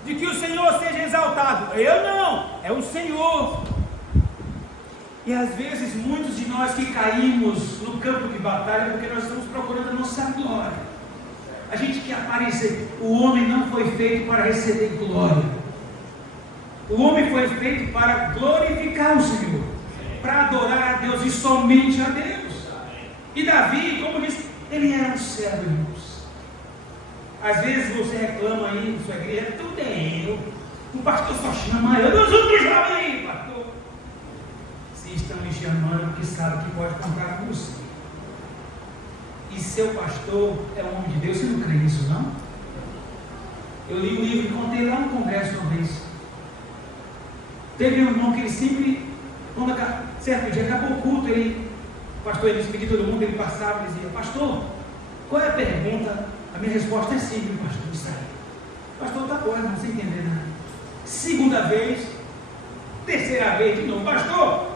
de que o Senhor seja exaltado. Eu não, é o Senhor. E às vezes muitos de nós que caímos no campo de batalha, porque nós estamos procurando a nossa glória. A gente quer aparecer. O homem não foi feito para receber glória. O homem foi feito para glorificar o Senhor, para adorar a Deus e somente a Deus. E Davi, como disse, ele era um servo, irmãos. Às vezes você reclama aí na sua igreja, tudo é eu, o pastor só chama eu, Deus me chama aí, pastor. Se estão me chamando, porque sabe que pode contar com você. E seu pastor é um homem de Deus, você não crê nisso, não? Eu li um livro e contei lá no congresso uma vez. Teve um irmão que ele sempre, quando certo dia acabou o culto, o pastor ia despedir todo mundo, ele passava e dizia: pastor, qual é a pergunta? A minha resposta é simples, pastor, isso aí. Pastor, tá bom, não sei entender nada. Segunda vez, terceira vez de novo: pastor,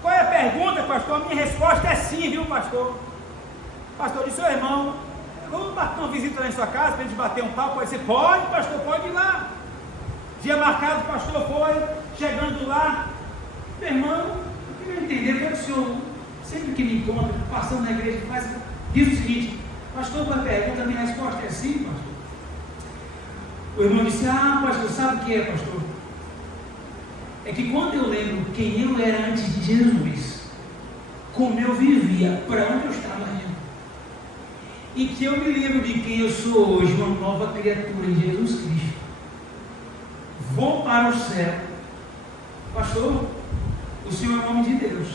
qual é a pergunta, pastor? A minha resposta é sim, viu, pastor? Pastor disse: seu irmão, vamos bater uma visita lá em sua casa para a gente bater um papo? Pode ser? Pode, pastor, pode ir lá. Dia marcado, o pastor foi, chegando lá, meu irmão, eu queria entender, que o senhor, sempre que me encontra, passando na igreja, diz o seguinte: pastor, uma pergunta, a minha resposta é sim, pastor. O irmão disse: ah, pastor, sabe o que é, pastor? É que quando eu lembro quem eu era antes de Jesus, como eu vivia, para onde eu estava indo, e que eu me lembro de quem eu sou hoje, uma nova criatura em Jesus Cristo, vou para o céu. Pastor, o Senhor é o homem de Deus,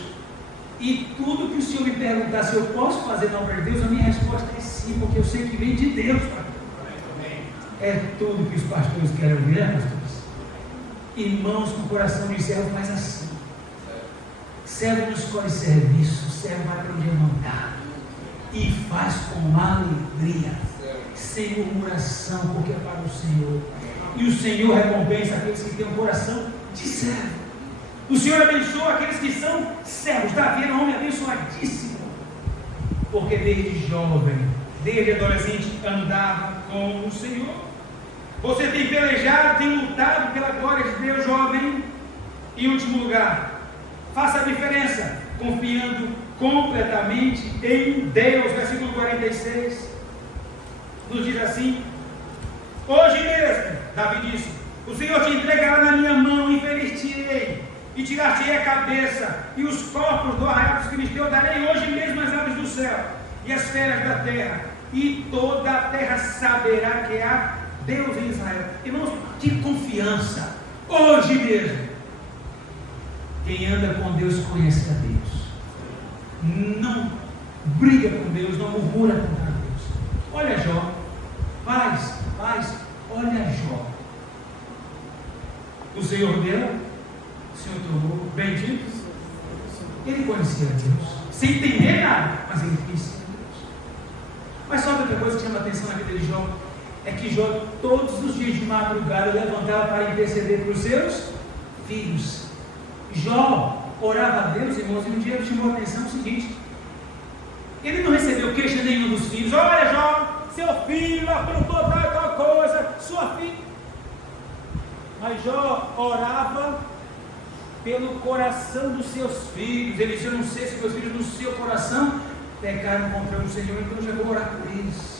e tudo que o Senhor me perguntar se eu posso fazer na obra de Deus, a minha resposta é sim, porque eu sei que vem de Deus, pastor. É tudo que os pastores querem ouvir, né, pastores? Irmãos com coração de servo faz assim. Servo não escolhe serviço, servo vai para onde é mandado e faz com alegria, sem murmuração, porque é para o Senhor. E o Senhor recompensa aqueles que têm um coração de servo. O Senhor abençoa aqueles que são servos. Davi era um homem abençoadíssimo, porque desde jovem, desde adolescente, andava com o Senhor. Você tem pelejado, tem lutado pela glória de Deus, jovem. Em último lugar, faça a diferença, confiando completamente em Deus. Versículo 46 nos diz assim: hoje mesmo, Davi disse, o Senhor te entregará na minha mão, e ferir-te-ei, e tirar-te-ei a cabeça, e os corpos do arraial dos filisteus darei hoje mesmo as aves do céu, e as feras da terra, e toda a terra saberá que há Deus em Israel. Irmãos, que confiança, hoje mesmo. Quem anda com Deus conhece a Deus, não briga com Deus, não murmura contra Deus. Olha Jó, paz, olha Jó. O Senhor deu, o Senhor tomou, bendito Ele conhecia Deus, sem entender nada, mas ele conhecia Deus. Mas sabe outra coisa que chama atenção na vida de Jó? É que Jó, todos os dias de madrugada, levantava para interceder para os seus filhos. Jó orava a Deus, irmãos, e um dia chamou a atenção o seguinte: ele não recebeu queixa nenhuma dos filhos. Olha, Jó, seu filho aprontou tal coisa, sua filha. Mas Jó orava pelo coração dos seus filhos. Ele disse: eu não sei se meus filhos no seu coração pecaram contra o Senhor, então eu já vou orar por eles.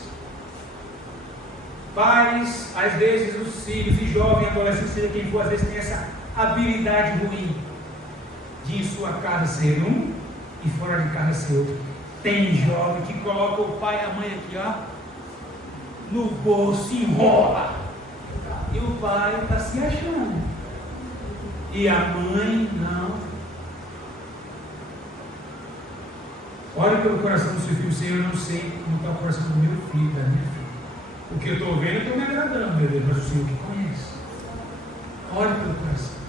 Pais, às vezes os filhos, e jovem, adolescente, seja quem for, às vezes tem essa habilidade ruim de em sua casa ser um e fora de casa ser outro. Tem jovem que coloca o pai e a mãe aqui, ó, no bolso, enrola, e o pai está se achando, e a mãe não. Ore pelo coração do seu filho. Senhor, eu não sei como está o coração do meu filho, da minha filha. O que eu estou vendo, eu estou me agradando, meu Deus, mas o Senhor que conhece. Ore pelo coração.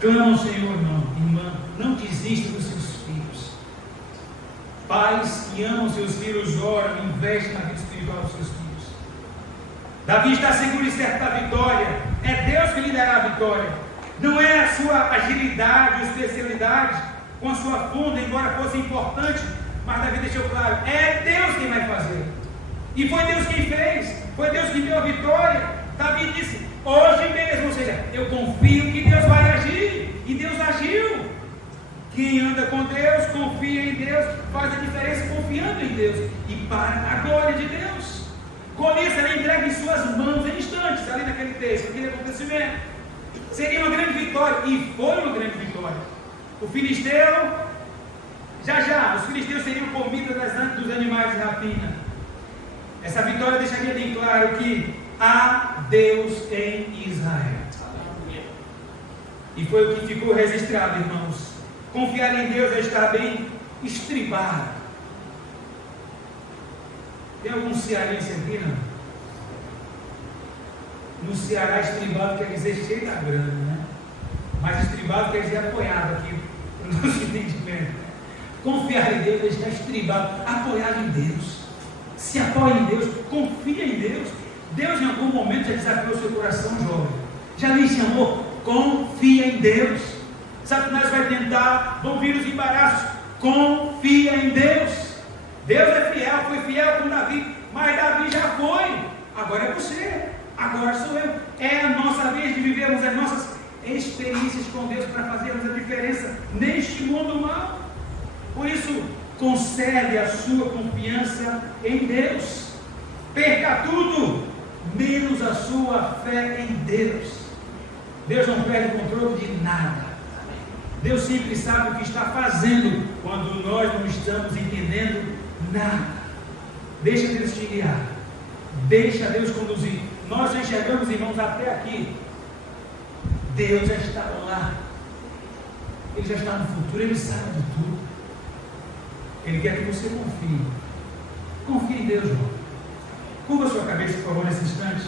Clama ao Senhor, irmão, irmã, não desista dos seus filhos. Pais que amam seus filhos, oram, investem na vida espiritual dos seus filhos. Davi está seguro e certo da vitória. É Deus que lhe dará a vitória. Não é a sua agilidade ou especialidade com a sua funda, embora fosse importante, mas Davi deixou claro: é Deus quem vai fazer. E foi Deus quem fez, foi Deus que deu a vitória. Davi disse: hoje mesmo, ou seja, eu confio que Deus vai agir, e Deus agiu. Quem anda com Deus, confia em Deus, faz a diferença confiando em Deus, e para a glória de Deus. Golias era entregue em suas mãos em instantes, ali naquele texto, aquele acontecimento. Seria uma grande vitória, e foi uma grande vitória. O filisteu, já, os filisteus seriam comida dos animais de rapina. Essa vitória deixaria bem claro que há Deus em Israel. E foi o que ficou registrado, irmãos. Confiar em Deus é estar bem estribado. Tem algum cearense aqui, não? No Ceará, estribado quer dizer cheio da grana, né? Mas estribado quer dizer apoiado aqui, para o nosso entendimento. Confiar em Deus é estar estribado, apoiado em Deus. Se apoia em Deus, confia em Deus. Deus em algum momento já desafiou seu coração, jovem. Já lhe chamou, confia em Deus. Satanás vai tentar, vão vir os embaraços. Confia em Deus. Deus é fiel, foi fiel com Davi, mas Davi já foi. Agora é você, agora sou eu. É a nossa vez de vivermos as nossas experiências com Deus para fazermos a diferença neste mundo mal. Por isso, conserve a sua confiança em Deus. Perca tudo, menos a sua fé em Deus. Deus não perde o controle de nada. Deus sempre sabe o que está fazendo quando nós não estamos entendendo nada. Deixa Deus te guiar. Deixa Deus conduzir. Nós enxergamos, irmãos, até aqui. Deus já está lá. Ele já está no futuro, Ele sabe de tudo. Ele quer que você confie. Confie em Deus, irmão. Curva a sua cabeça, por favor, nesse instante.